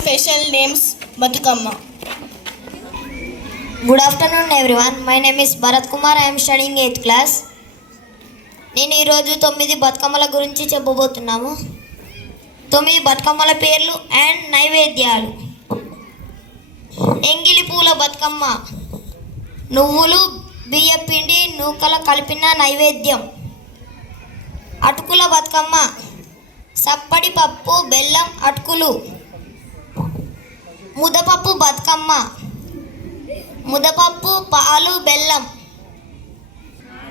special names Batukamma. Good afternoon everyone. My name is Bharat Kumar. I am studying 8th class. నేను ఈరోజు 9 బతుకమ్మల గురించి చెప్పబోతున్నాము. 9 బతుకమ్మల పేర్లు అండ్ నైవేద్యాలు. ఎంగిలి పూల బతుకమ్మ, నువ్వులు బియ్యపిండి నూకల కలిపిన నైవేద్యం. అటుకుల బతుకమ్మ, సప్పడి పప్పు బెల్లం అటుకులు. ముదపప్పు బతుకమ్మ, ముదపప్పు పాలు బెల్లం.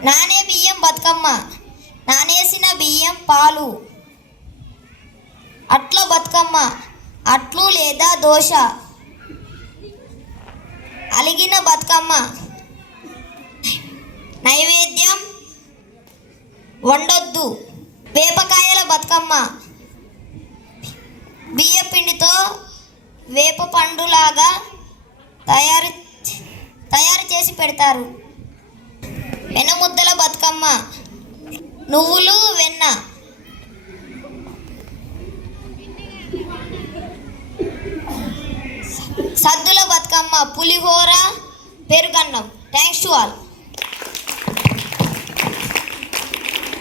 నానే బియ్యం బతుకమ్మ, నానేసిన బియ్యం పాలు. అట్ల బతుకమ్మ, అట్లు లేదా దోశ. అలిగిన బతుకమ్మ, నైవేద్యం వండొద్దు. వేపకాయల బతుకమ్మ, బియ్య పిండితో వేప పండులాగా తయారు చేసి పెడతారు. వెనముద్దల బతుకమ్మ, నువ్వులు వెన్న. సద్దుల బతుకమ్మ, పులిహోర పెరుగన్నం. Thanks to all.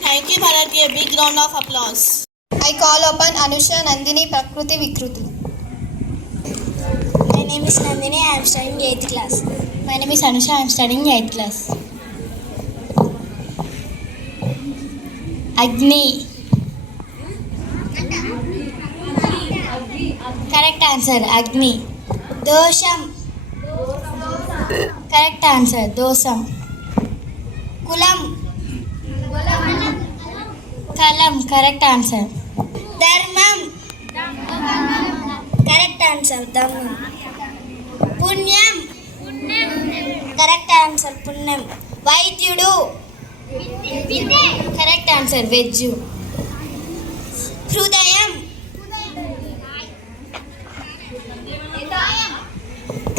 Thank you Bharat, a big round of applause. I call upon Anusha, Nandini, Prakruti, Vikruti. My name is Nandini. I am studying 8th class. My name is Anusha. I am studying 8th class. Agni. Correct answer, Agni. దోషం. Correct answer, Dosam. కులం. Kalam. Correct answer. ధర్మం. Correct answer ధర్మం. పుణ్యం. Correct answer పుణ్యం. వైద్యుడు. Correct answer, Vegju. హృదయం.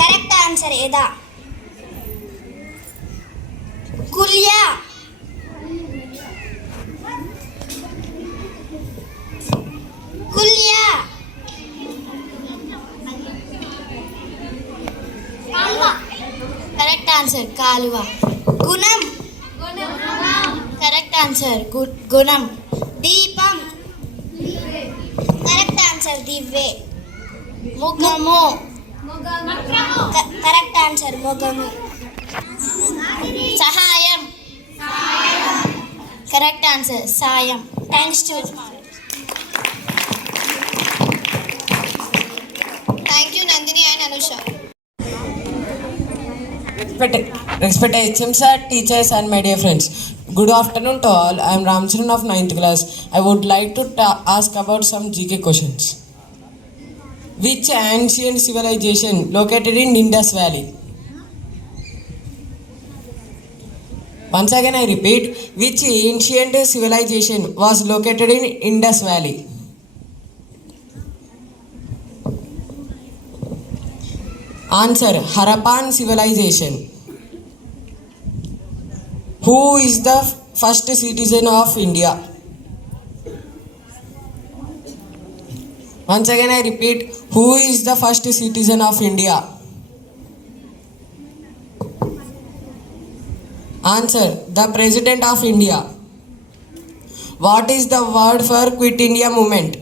Correct answer ఎదా. కుల్య. కుల్య. Correct answer, Kaluva. గుణం. Correct answer, Gunam. దీపం. కరెక్ట్ ఆన్సర్ దివ్వే. Mugamu. కరెక్ట్ ఆన్సర్ మొగము. Sahayam. Correct answer, Sayam. Thanks to. Thank you Nandini and Anusha. Respected HM sir, teachers and my dear friends. Good afternoon to all. I am Ramcharan of 9th class. I would like to ask about some GK questions. Which ancient civilization located in Indus Valley? Once again I repeat, which ancient civilization was located in Indus Valley? Answer, Harappan civilization. Who is the first citizen of India? Once again I repeat, who is the first citizen of India? Answer, the President of India. What is the word for Quit India movement?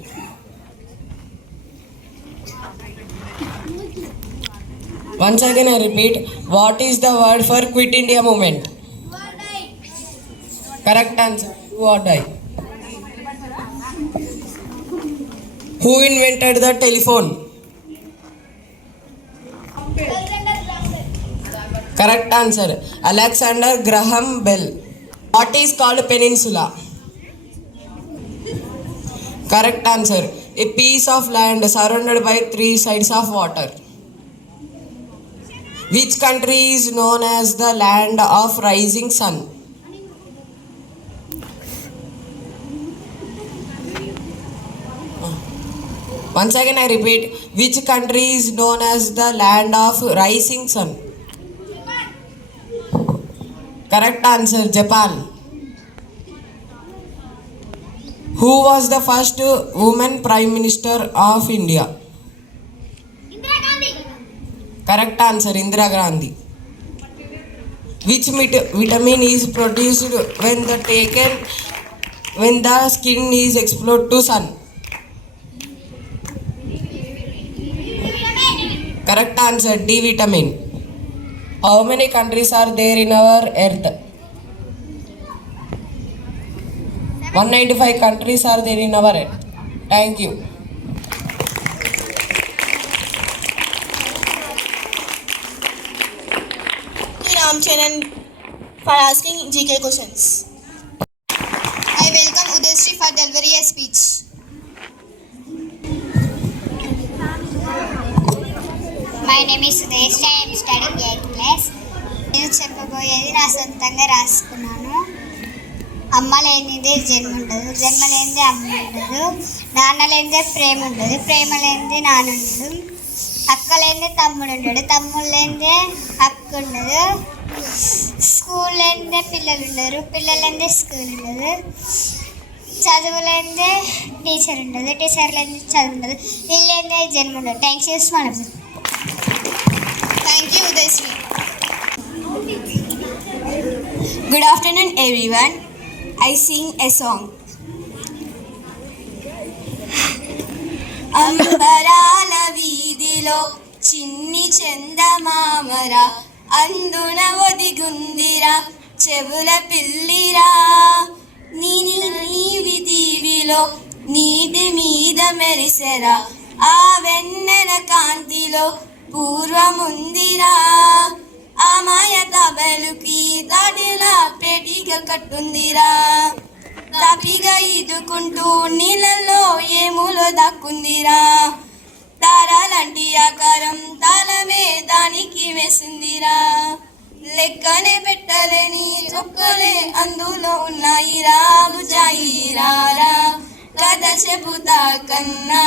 Once again I repeat, what is the word for Quit India movement? Correct answer, do or die. Who invented the telephone? Correct answer, Alexander Graham Bell. What is called peninsula? Correct answer, a piece of land surrounded by 3 sides of water. Which country is known as the land of rising sun? Once again I repeat, which country is known as the land of rising sun? Correct answer, Japan. Who was the first woman Prime Minister of India? Correct answer, Indira Gandhi. Which vitamin is produced when the skin is exposed to sun? Correct answer, D vitamin. How many countries are there in our earth? 195 countries are there in our earth. Thank you. Ramcharan for asking GK questions. I welcome Udayashree for delivery a speech. My name is Sudesh. I am studying 8th class. నేను చెప్పబోయేది నా సొంతంగా రాసుకున్నాను. అమ్మ లేనిదే జన్మ ఉండదు, జన్మ లేనిదే అమ్మ ఉండదు, నాన్న లేనిదే ప్రేమ ఉండదు, ప్రేమ లేనిదే నాన్న ఉండదు, అక్క లేనిదే తమ్ముడు ఉండడు, తమ్ముడు లేనిదే అక్క ఉండదు, స్కూల్ లేనిదే పిల్లలు ఉండరు, పిల్లలు లేనిదే స్కూల్ ఉండదు, చదువు లేనిదే టీచర్ ఉండదు, టీచర్ లేనిదే చదువు ఉండదు, ఇల్లు లేనిదే జన్మ ఉండదు. Thanks you small. Thank you, Udayashree. Good afternoon, everyone. I sing a song. అంబరాల వీధిలో చిన్ని చందమామరా, అందున ఒదిగుందిరా చెవుల పిల్లిరా, నీవి దీవిలో నీటి మీద మెరిసెరా, ఆ వెన్నెల కాంతిలో పూర్వముందిరా, ఆ మాయ తబలుకి దాటిలా పెటిగా కట్టుందిరా, తపిగా ఈదుకుంటూ నీళ్ళలో ఏములో దక్కుందిరా, తారాలంటి ఆకారం తాళమే దానికి వేసిందిరా, లెక్కనే పెట్టలేని చొక్కలే అందులో ఉన్నాయిరా, బుజాయిరారా కథ చెబుతా కన్నా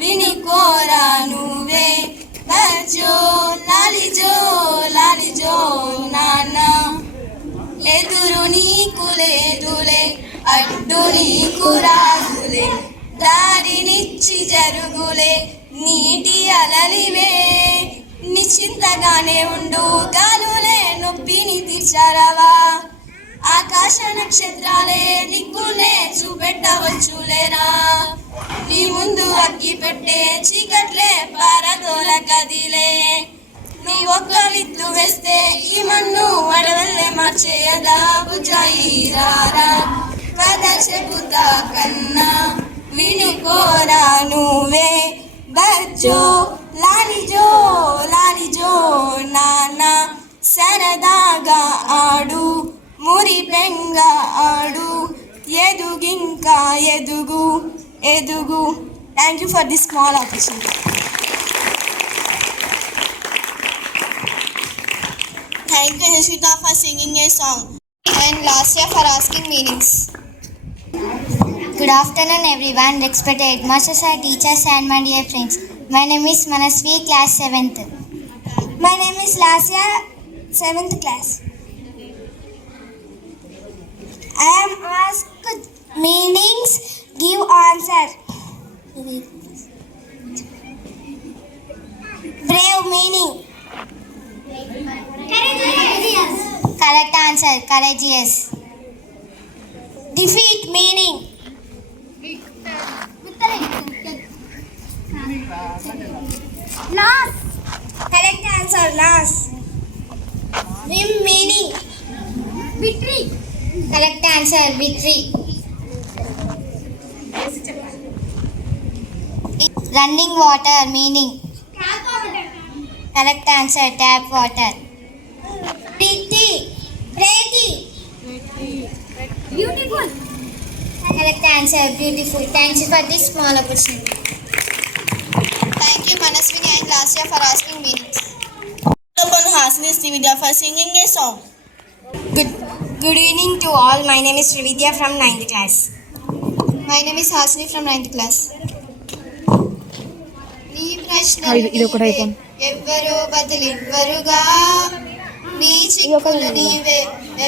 వినికోరా నువ్వే, బజో లాలిజో లాలిజో నాన్న, ఎదురు నీకు లేదులే అడ్డు నీకు రాదులే, దారినిచ్చి జరుగులే నీటి అలలివే, నిశ్చింతగానే ఉండు గాలులే నొప్పిని తీర్చరవా, ఆకాశ నక్షత్రాలే దిక్కులే చూపెట్టవచ్చులేరా, నీ ముందు అగ్గి పెట్టే చీకట్లే పారదోల కదిలే, నీ ఒక్క విత్తు వేస్తే ఈ మన్ను అడవల్లే మార్చేయదా, బుజాయిరారా కథ చెబుతా కన్నా వినుకోరా నువ్వే, బజ్జో లాలిజో లాలిజో నాన్న, సరదాగా ఆడు మురిపెంగా ఆడు, ఎదుగింకా ఎదుగు ఎదుగు. Thank you for this small opportunity. Thank you, Hishita, for singing a song. And Lasya for asking meanings. Good afternoon, everyone. Respected headmasters, our teachers, and my dear friends. My name is Manasvi, class 7th. My name is Lasya, 7th class. I am asked meanings, give answer. Brave meaning. Correct answer, courageous. Defeat meaning. Loss. Correct answer, loss. Win meaning. Victory. Correct answer, victory. Running water meaning. Correct answer, tap water. Pretty. Pretty. Beautiful. Correct answer, beautiful. Thanks for this small opportunity. Thank you, Manaswini and Lasya for asking meanings. Upon Hasni Srividya for singing a song. Good evening to all. My name is Srividya from 9th class. My name is Hasni from 9th class. నీ ప్రశ్నలు ఎవ్వరో బదులివ్వరుగా, నీ చిక్కులు నీవే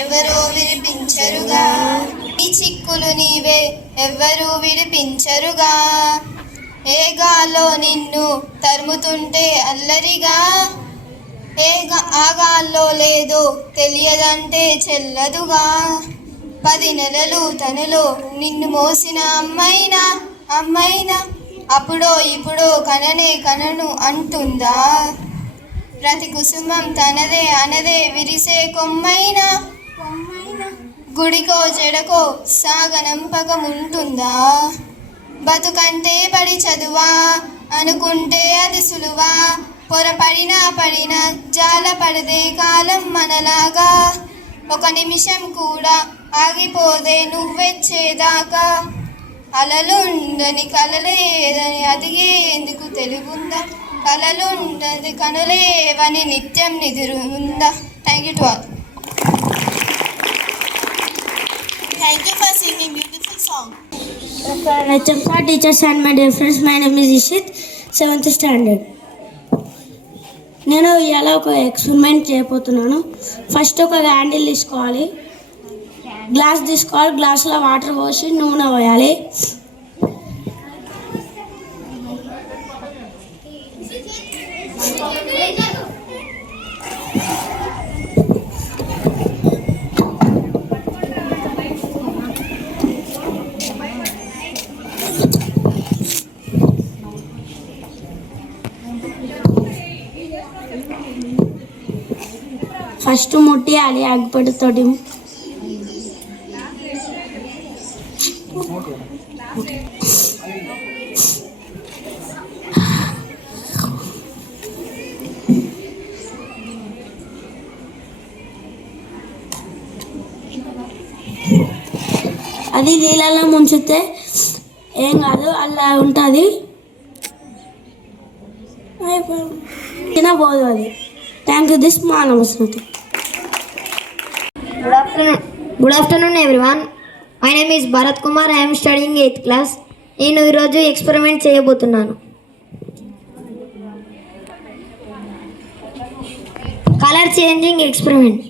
ఎవరో విడిపించరుగా, నీ చిక్కులు నీవే ఎవరూ విడిపించరుగా, ఏ గాలో నిన్ను తరుముతుంటే అల్లరిగా, ఆగాల్లో లేదో తెలియదంటే చెల్లదుగా. 10 నెలలు తనలో నిన్ను మోసిన అమ్మైనా అప్పుడో ఇప్పుడో కనను అంటుందా. ప్రతి కుసుమం తనదే అనదే విరిసే కొమ్మైనా గుడికో చెడకో సాగనంపకముంటుందా. బతుకంటే పడి చదువా అనుకుంటే అది సులువా. పొరపడినా జాల పడదే కాలం మనలాగా. ఒక నిమిషం కూడా ఆగిపోదే నువ్వెచ్చేదాకా. అలలుండని కలలేదని అదిగేందుకు తెలుగుందా. కలలుండని కనులేవని నిత్యం నిదురుందా. Thank you to all. Thank you for singing beautiful song. HMSR teachers and my dear friends, my name is Ishit, 7th standard. నేను ఇలా ఒక ఎక్స్పెరిమెంట్ చేయబోతున్నాను. ఫస్ట్ ఒక క్యాండిల్ తీసుకోవాలి, గ్లాస్ తీసుకోవాలి, గ్లాసులో వాటర్ పోసి నూనె పోయాలి. ఫస్ట్ ముట్టియాలి అగ్గిపెట్టెతోటి. అది నీళ్ళలో ముంచితే ఏం కాదు, అలా ఉంటుంది, తినబోదు అది. Thank you. దిస్ మా నమస్తే. Good afternoon everyone. My name is Bharat Kumar. I'm studying 8th class. నేను ఈరోజు ఎక్స్పెరిమెంట్ చేయబోతున్నాను. Colour changing experiment.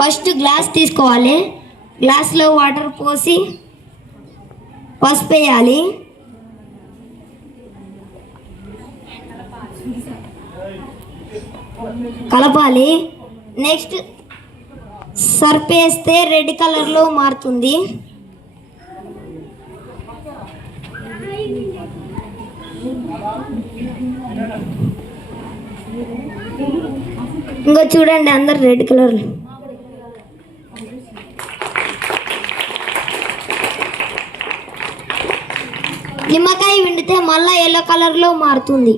First glass తీసుకోవాలి, గ్లాస్లో వాటర్ పోసి పసుపు వేయాలి. కలపాలి. నెక్స్ట్ సర్ఫ్ వేస్తే రెడ్ కలర్లో మారుతుంది. ఇంకో చూడండి, అందరు రెడ్ కలర్లో. నిమ్మకాయ పిండితే మళ్ళీ ఎల్లో కలర్లో మారుతుంది.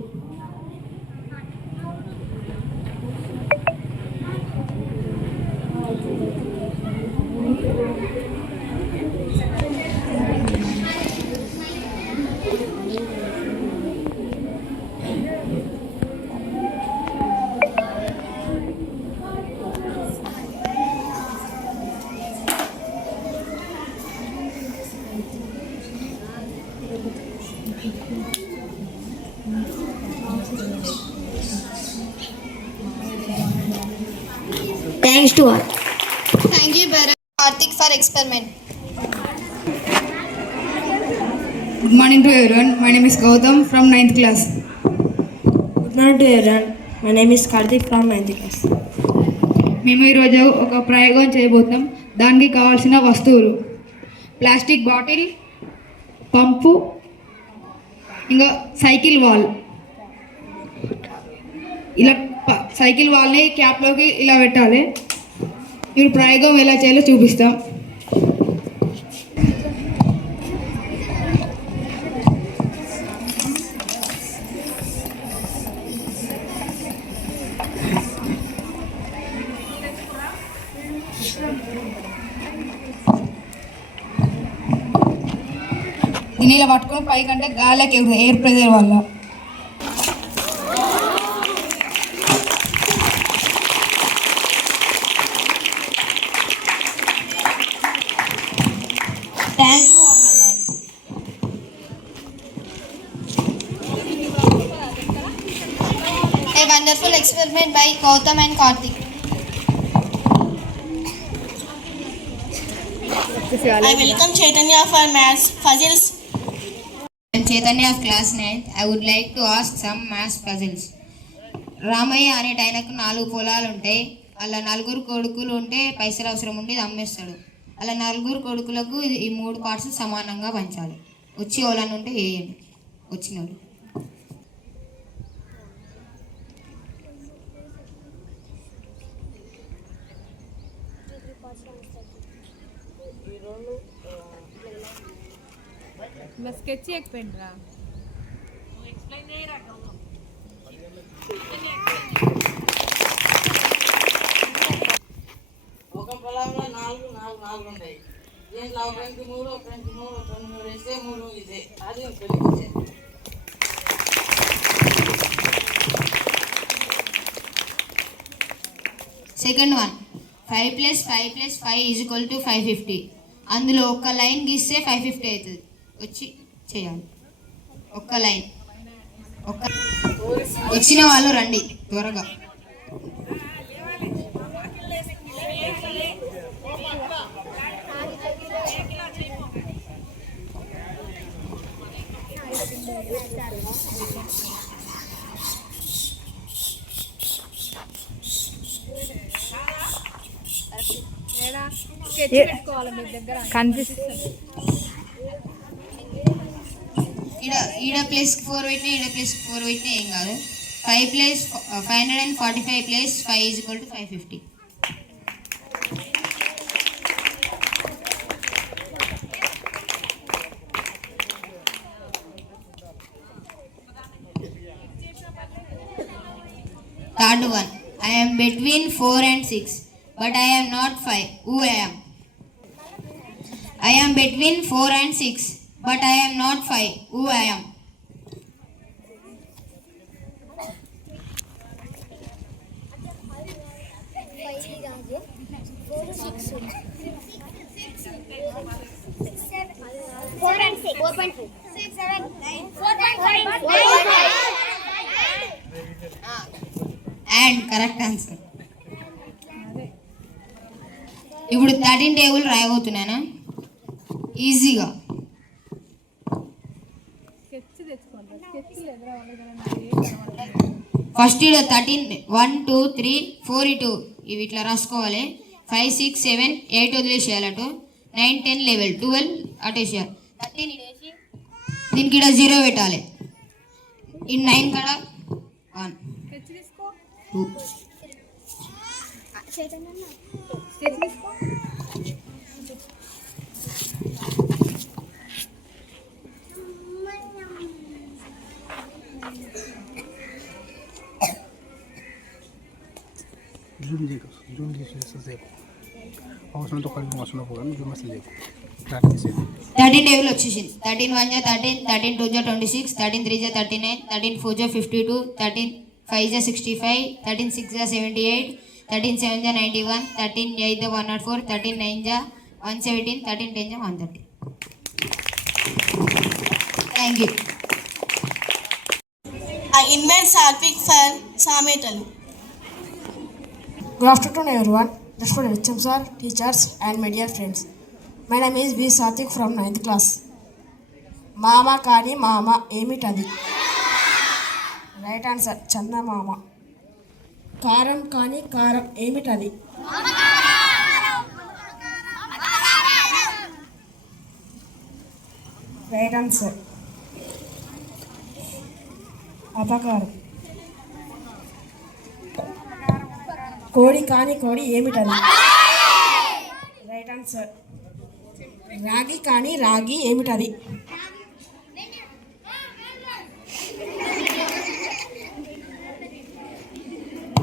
Thanks to all. Thank you, Karthik, for experiment. Good morning to everyone. My name is Gautam from 9th class. Good morning to everyone. My name is Karthik from 9th class. మేము ఈరోజు ఒక ప్రయోగం చేయబోతున్నాం. దానికి కావాల్సిన వస్తువులు: ప్లాస్టిక్ బాటిల్, పంపు, ఇంకా cycle wall. ఇలా సైకిల్ వాల్ని క్యాప్లోకి ఇలా పెట్టాలి. ఇప్పుడు ప్రయోగం ఎలా చేయాలో చూపిస్తాం. దీన్ని ఇలా పట్టుకొని పైకంటే గాలికి ఎయిర్ ప్రెజర్ వల్ల. Thank you, all. A wonderful experiment by Gautam and Karthik. I welcome Chaitanya for maths puzzles. Chaitanya of class 9th. I would like to ask some math puzzles. Ramayya అనేట ఆయనకు 4 పొలాలు ఉంటాయి. అలా 4 కొడుకులు ఉంటే పైసలు అవసరం ఉండి ఇది అమ్మేస్తాడు. అలా 4 కొడుకులకు ఈ 3 పార్ట్స్ సమానంగా పంచాలి. వచ్చి వాళ్ళని ఉంటే వేయండి వచ్చిన వాళ్ళు. స్కెచ్ ఎక్స్ప్లెయిన్ రా ఒక పొలంలో 4 ఉంటాయి. దీంట్లో ఒకరికి 3 ఒకరికి 3 ఒకరికి 3 వేస్తే 3 ఇదే అది ఉంటుంది. Second one 5 + 5 + 5 = 550. అందులో ఒక లైన్ గీస్తే 550 అవుతుంది. వచ్చి చేయాలి ఒక్క లైన్. వచ్చిన వాళ్ళు రండి త్వరగా. స్కెచ్ పెట్టుకోవాలి మీ దగ్గర కనిపిస్తుంది. ఈడ ప్లస్ 4 పెట్టినా ఈడ ప్లస్ 4 పెట్టినా ఏం కాదు. 5 + 545 + 5 = 550. Third one, I am between 4 and 6, but I am not 5. Who I am? I am between 4 and 6, but I am not 5. Who I am? And correct answer. ఇప్పుడు 13 టేబుల్ రాయబోతున్నానా ఈజీగా. ఫస్ట్ ఇక్కడ 13 1 2 3 4 2 ఇవి ఇట్లా రాసుకోవాలి. 5 6 7 8 వదిలేసేయాలి అటు. 9 10 11 12 అటేసేయాలి. 13 ఇడేసి దీనికి ఇక్కడ 0 పెట్టాలి. ఈ 9 కాడ 1 2 जून से అవసరం తో కలిపి అవసరం పోవడం జూన్ మసలు లేదు ప్రాక్టీస్ చేయండి. 13 టేబుల్ వచ్చేసింది. 13 1 = 13, 13 2 = 26, 13 3 = 39, 13 4 = 52, 13 5 = 65, 13 6 = 78, 13 7 = 91, 13 8 = 104, 13 9 = 117, 13 10 = 130. Thank you. I invent Satvik for సామెతలు. Good afternoon, everyone. Respected HM sir, teachers, and my dear friends. My name is B. Satvik from 9th class. మామ కానీ మామ ఏమిటది? రైట్ ఆన్సర్ చందమామ. కారం కానీ కారం ఏమిటది? రైట్ ఆన్సర్ అపకారం. కోడి కాని కోడి ఏమిటది? రైట్ ఆన్సర్ రాగి కాని రాగి ఏమిటది?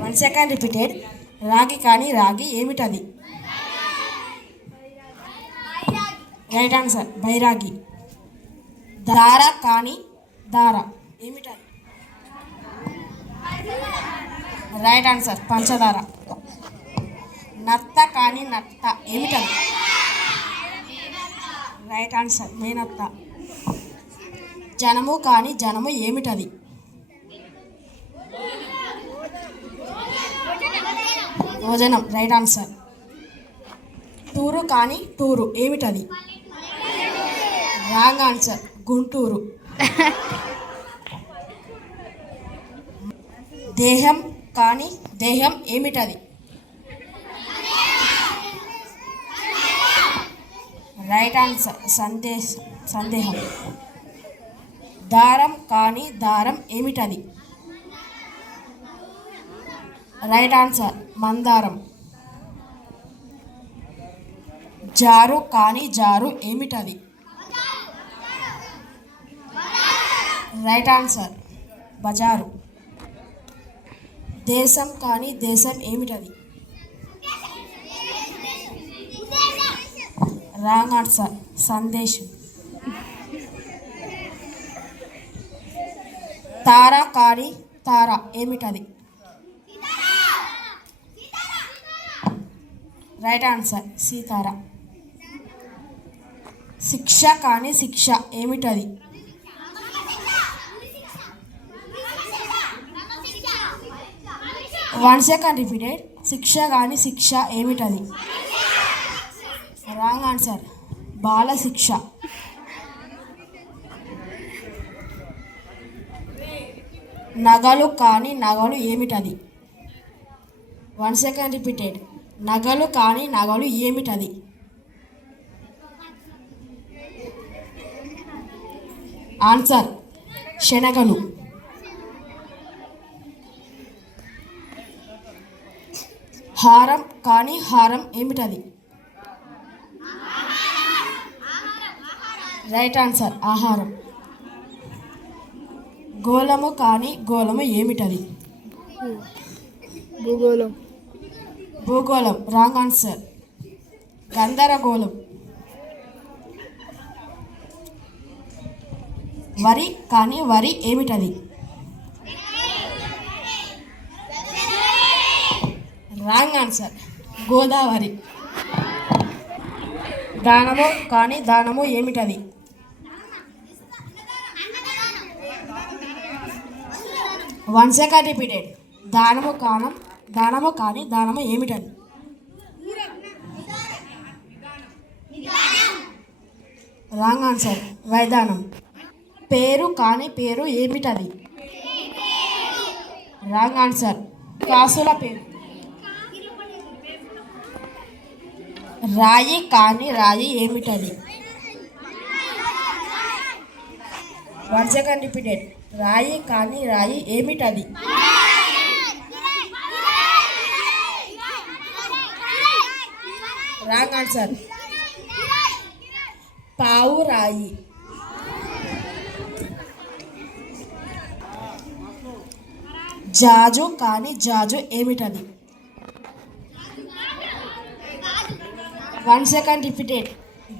One second repeated. రాగి కాని రాగి ఏమిటది? రైట్ ఆన్సర్ బైరాగి. దార కాని దార ఏమిటది? రైట్ ఆన్సర్ పంచదార. నత్త కాని నత్త ఏమిటది? రైట్ ఆన్సర్ మేనత్త. జనము కాని జనము ఏమిటది? భోజనం. Right answer. టూరు కాని టూరు ఏమిటది? Wrong answer Guntur. దేహం కానీ దేహం ఏమిటది? రైట్ ఆన్సర్ సందేహం. దారం కానీ దారం ఏమిటది? రైట్ ఆన్సర్ మందారం. జారు కానీ జారు ఏమిటది? రైట్ ఆన్సర్ బజారు. దేశం కానీ దేశం ఏమిటది? రాంగ్ ఆన్సర్ సందేశం. తార కానీ తార ఏమిటది? Right answer Sitara. శిక్ష కానీ శిక్ష ఏమిటది? One second repeated. శిక్ష కానీ శిక్ష ఏమిటది? రాంగ్ ఆన్సర్ బాల శిక్ష. నగలు కానీ నగలు ఏమిటది? One second repeated. నగలు కానీ నగలు ఏమిటది? ఆన్సర్ శనగలు. హారం కానీ హారం ఏమిటది? రైట్ ఆన్సర్ ఆహారం. గోళము కానీ గోళము ఏమిటది? భూగోళం. భూగోళం రాంగ్ ఆన్సర్ గందరగోళం. వరి కానీ వరి ఏమిటది? Wrong answer Godavari. దానము కానీ దానము ఏమిటది? One second repeated. దానము కానీ దానము ఏమిటది? రాంగ్ ఆన్సర్ వైదానం. పేరు కానీ పేరు ఏమిటది? రాంగ్ ఆన్సర్ క్లాసుల పేరు. రాయి కానీ రాయి ఏమిటది? One second repeated. రాయి కానీ రాయి ఏమిటది? రాంగ్ ఆన్సర్ పావు రాయి. జాజు కానీ జాజు ఏమిటది? One second repeated.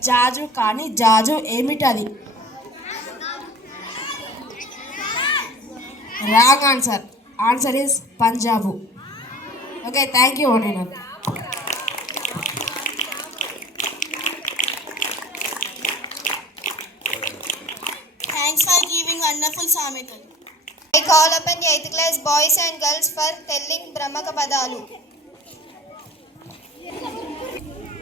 జాజు కానీ జాజు ఏమిటది? Wrong answer. Answer is Punjab. Okay, thank you ఓనేనా. Thanks for giving wonderful Samitalu. I call upon the 8th class boys and girls for telling Brahmaka Padalu.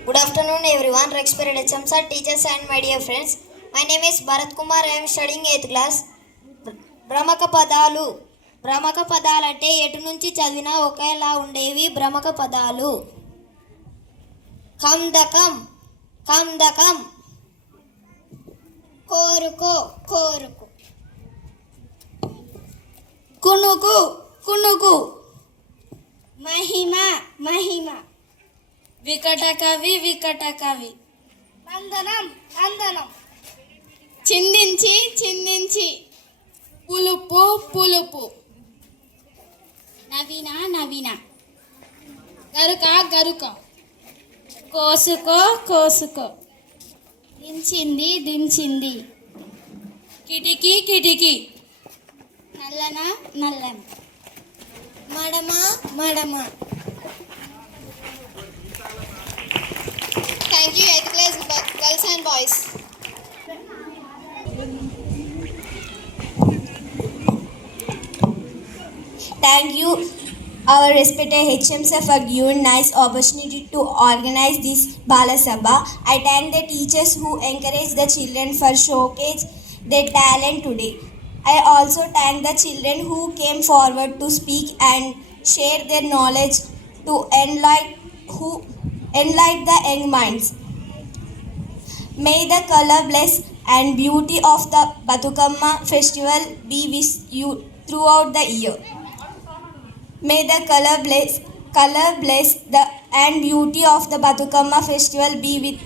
Good afternoon everyone, respected HM sir, teachers and my dear friends. My name is Bharat Kumar. I am studying 8th class. భ్రమక పదాలు. భ్రమక పదాలు అంటే ఎటు నుంచి చదివినా ఒకేలా ఉండేవి భ్రమక పదాలు. కందకం కందకం. కోరుకో కోరుకో. కునుకు కునుకు. మహిమ మహిమ. వికట కవి వికట కవి. నందనం నందనం. చిందించి చిందించి. పులుపు పులుపు. నవీన నవీన. గరుక గరుక. కోసుకో కోసుకో. దించింది దించింది. కిటికీ కిటికీ. నల్లన నల్లన. మడమ మడమ. Thank you 8th class girls and boys. Thank you, our respected HM sir, for giving nice opportunity to organize this Bala Sabha. I thank the teachers who encourage the children for showcase their talent today. I also thank the children who came forward to speak and share their knowledge to enlighten the young minds. May the color bless and beauty of the Batukamma festival be with you throughout the year. May the color bless the and beauty of the Batukamma festival be with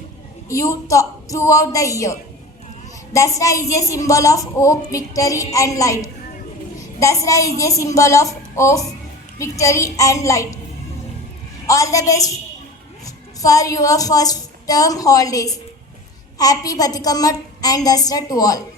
you throughout the year. Dasra is a symbol of hope, victory and light. Dasra is a symbol of hope, victory and light. All the best for your first term holidays. Happy Batukamma and Dasra to all.